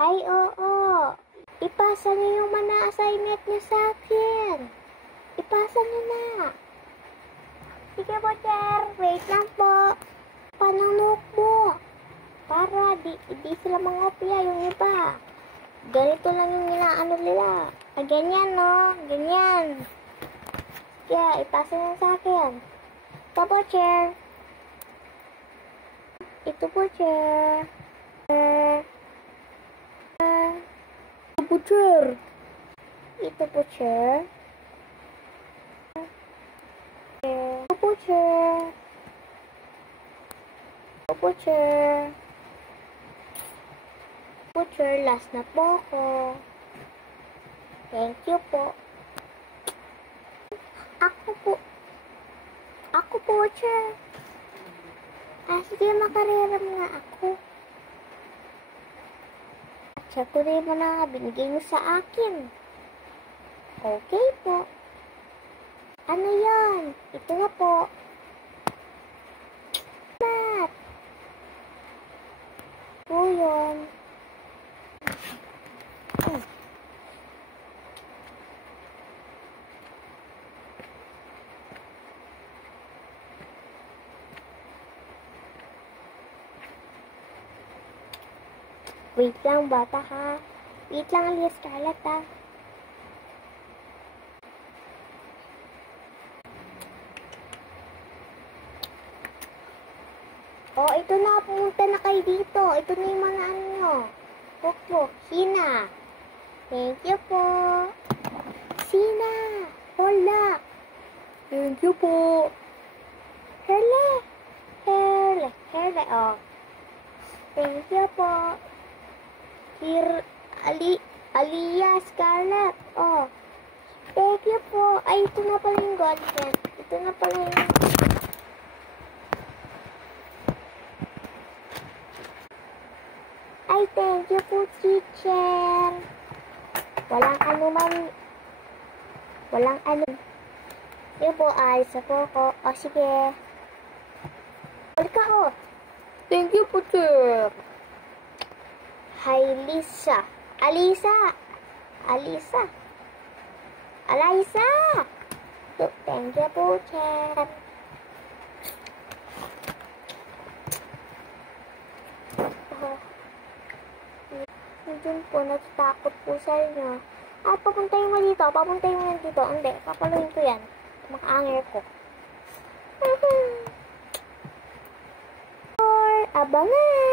Ay, oo. Ipasa niyo yung mana-assignment niyo sa akin. Ipasa niyo na. Sige po, Sir. Wait lang po. Panang notebook. Para di sila mangopya yung iba. Ganito lang yung inaano nila. Ganyan, no? Ganyan. Sige, ipasa niyo sa akin. Ito po, Chair. Ito po, Chair. Ito po, Chair. Ito po, Chair. Ito po, Chair. Ito po, Chair. Ito po, Chair. Last na po ako. Thank you po. Ako po, Chair. Sige, makariram nga ako. Check ko rin mo na binigay mo sa akin. Okay po. Ano yan? Ito na po. Mat. Po yun. Wait lang, bata ha. Wait lang, Alias Scarlett ha. Oh, ito na. Pumunta na kayo dito. Ito na yung mga ano nyo. Pokpok. Hina. Thank you po. Sina. Hola. Thank you po. Herle. Herle. Herle. Oh. Thank you po. Alias Scarlett. Oh. Thank you po. Ay, ito na pala yung godset. Ito na pala yung... Ay, thank you po, teacher. Walang ano man. Walang ano. Sige po, ayos na po ako. O, sige. Balik ako. Thank you po, teacher. Hi, Lisa. Alisa. Alisa. Alisa. Thank you po, teacher. Yun po, natatakot po sa inyo. Papuntayin mo dito. Papuntayin mo yan dito. Hindi, papaluin ko yan. Makaangir ko. Abangan!